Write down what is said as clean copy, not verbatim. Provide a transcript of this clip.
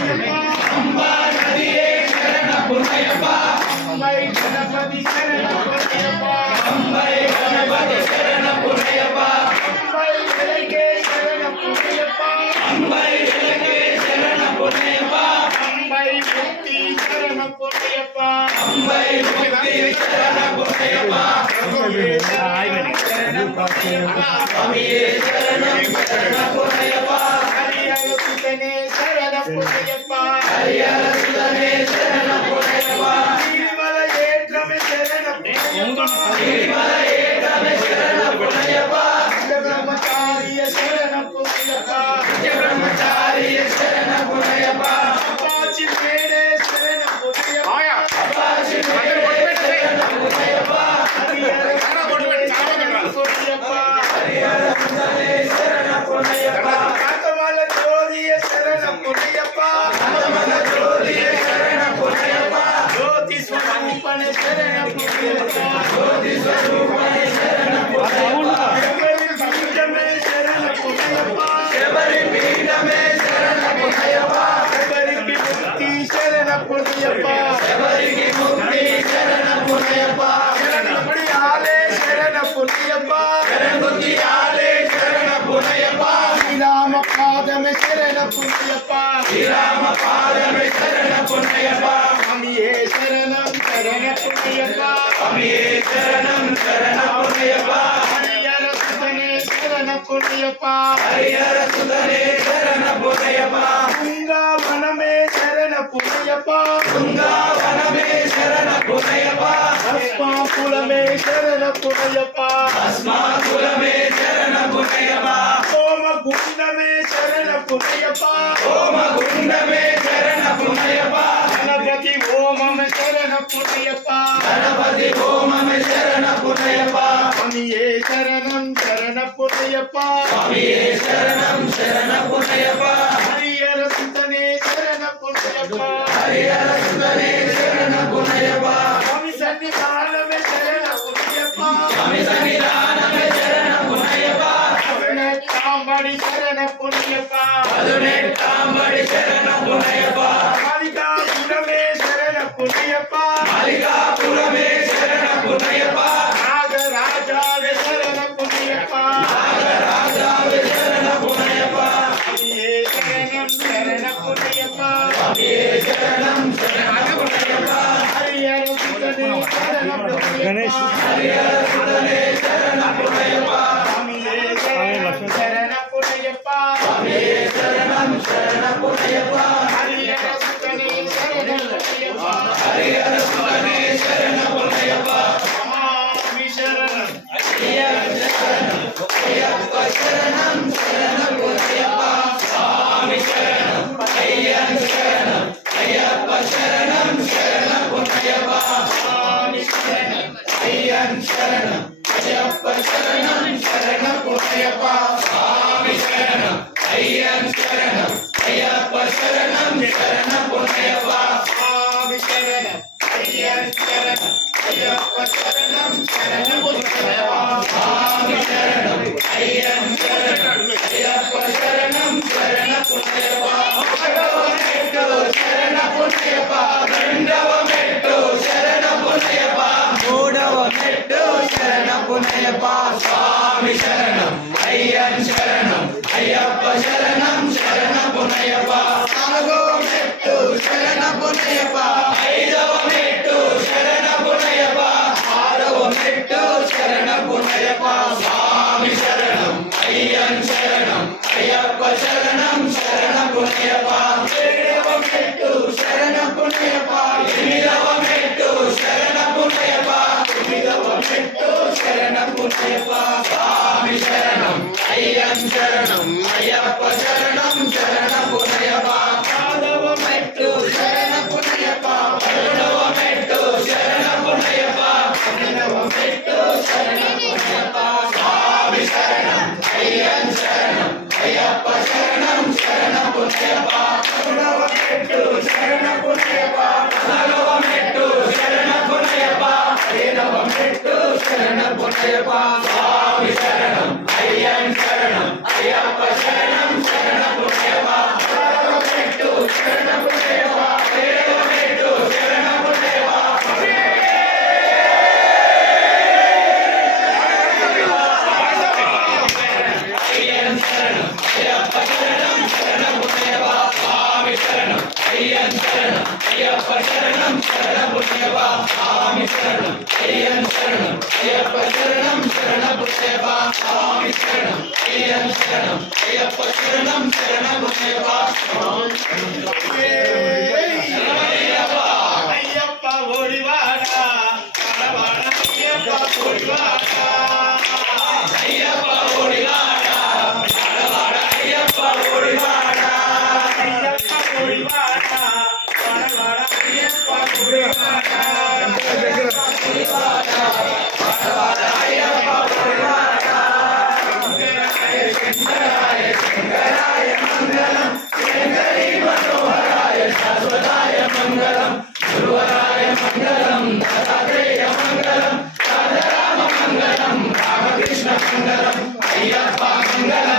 அம்பா நதியே சரண புண்ணியப்பா அம்பை கணபதி சரண புண்ணியப்பா அம்பை கணபதி சரண புண்ணியப்பா அம்பை விளக்கே சரண புண்ணியப்பா அம்பை விளக்கே சரண புண்ணியப்பா அம்பை முக்தி சரண புண்ணியப்பா அம்பை முக்தி சரண புண்ணியப்பா சுவாமியே சரணம் சரண புண்ணியப்பா ஹரிஹர சுதனே சரண புண்ணியப்பா ஹரிஹர சுதனே சரண புண்ணியப்பா திருமல ஏற்றமே சரண புண்ணியப்பா திருமல ஏற்றமே சரண புண்ணியப்பா பிரம்மச்சாரிய சரண புண்ணியப்பா பிரம்மச்சாரிய சரண புண்ணியப்பா அப்பாச்சி மேடே சரண புண்ணியப்பா அப்பாச்சி சரண புண்ணியப்பா ஹரிஹர சுதனே சரண புண்ணியப்பா ஹரிஹர சுதனே சரண புண்ணியப்பா காத்தமல ஜோதிய சரண புண்ணியப்பா அமல ஜோதியே சரண புண்ணியப்பா ஜோதி ஸ்வரூபனே சரண புண்ணியப்பா ஜோதி ஸ்வரூபனே சரண புண்ணியப்பா శబరి పీఠమే శరణ పుణ్యప్ప శబరికి ముక్తి శరణ పుణ్యప్ప శబరికి ముక్తి శరణ పుణ్యప్ప శబరికి ఆలే శరణ పుణ్యప్ప శరణముక్తి ఆలే శరణ పుణ్యప్ప శ్రీరామ పాదమే శరణ పుణ్యప్ప శ్రీరామ పాదమే శరణ పుణ్యప్ప స్వామియే శరణం శరణ పుణ్యప్ప స్వామియే శరణం శరణ పుణ్యప్ప హరిహర సుతనే శరణ పుణ్యప్ప హరిహర సుధనే శరణ పుణ్యప్ప బృందావనమే శరణ పుణ్యప్ప బృందావనమే శరణ పుణ్యప్ప భస్మాకులమే శరణ పుణ్యప్ప భస్మాకులమే శరణ పుణ్యప్ప సోమగుండమే శరణ పుణ్యప్ప హోమగుండమే శరణ పుణ్యప్ప గణపతి ఓమమే శరణ పుణ్యప్ప గణపతి హోమమే శరణ పుణ్యప్ప స్వామియే శరణం శరణ పుణ్యప్ప స్వామియే శరణం శరణ పుణ్యప్ప హరిహర సుతనే శరణ పుణ్యప్ప హరిహర సుధనే శరణ పుణ్యప్ప స్వామి సన్నిధానమే శరణ పుణ్యప్ప స్వామి సన్నిధానమే శరణ పుణ్యప్ప కాంబడి శరణ పుణ్యప్ప పదునెట్టాంబడి శరణ పుణ్యప్ప కాళికాపురమే శరణ పుణ్యప్ప మాలికాపురమే శరణ పుణ్యప్ప నాగరాజావే శరణ పుణ్యప్ప నాగరాజావే శరణ పుణ్యప్ప స్వామియే శరణం శరణ పుణ్యప్ప స్వామియే శరణం శరణ పుణ్యప్ప హరిహర సుతనే శరణ పుణ్యప్ప హరిహర సుధనే శరణ పుణ్యప్ప స్వామియే శరణం శరణ పుణ్యప్ప స్వామియే శరణం శరణ పుణ్యప్ప హరిహర సుతనే శరణ పుణ్యప్ప హరిహర సుధనే శరణ పుణ్యప్ప స్వామి శరణం అయ్యప్ప శరణం శరణ పుణ్యప్ప స్వామి శరణం అయ్యప్ప శరణం అయ్యప్ప శరణం శరణ పుణ్యప్ప స్వామి శరణం అయ్యప్ప శరణం అయ్యప్ప శరణం శరణ పుణ్యప్ప స్వామి శరణం అయ్యప్ప శరణం అయ్యప్ప శరణం శరణ పుణ్యప్ప స్వామి శరణం అయ్యప్ప శరణం అయ్యప్ప శరణం శరణ పుణ్యప్ప స్వామి శరణం అయ్యప్ప శరణం అయ్యప్ప శరణం శరణ పుణ్యప్ప భగవ మెట్టు శరణ పుణ్యప్ప రెండవ మెట్టు శరణ పుణ్యప్ప మూడవ మెట్టు శరణ పుణ్యప్ప స్వామి శరణం అయ్యప్ప శరణం అయ్యప్ప శరణం శరణ పుణ్యప్ప నాలుగవ మెట్టు శరణ పుణ్యప్ప ఐదవ మెట్టు శరణ పుణ్యప్ప ఆరవ మెట్టు శరణ పుణ్యప్ప స్వామి శరణం అయ్యప్ప శరణం అయ్యప్ప శరణం శరణ పుణ్యప్ప ఏడవ మెట్టు శరణ పుణ్యప్ప ఎనిమిదవ మెట్టు శరణ పుణ్యప్ప తొమ్మిదవ మెట్టు శరణ పుణ్యప్ప స్వామి శరణం శరణపు దేవా దేవనేటు శరణపు దేవా అయ్యన్ శరణం అయ్యప్ప శరణం శరణపు దేవా స్వామి శరణం అయ్యన్ శరణం అయ్యప్ప శరణం శరణపు దేవా స్వామి శరణం అయ్యన్ శరణం అయ్యప్ప శరణం శరణపు దేవా స్వామి శరణం అయ్యన్ శరణం అయ్యప్ప శరణం శరణపు దేవా అయ్యప్ప ఓడివాడ కడవాడ అయ్యప్ప ఓడివాడ అయ్యప్ప ఓడివాడ కడవాడ అయ్యప్ప ఓడివాడ అయ్యప్ప ఓడివాడ కడవాడ అయ్యప్ప ఓడివాడ శంకరాయ మంగళం శంకరీ మనోహరాయ శాశ్వతాయ మంగళం గురువరాయ మంగళం దత్తాత్రేయ మంగళం రామరామ మంగళం రామకృష్ణ మంగళం అయ్యప్ప మంగళం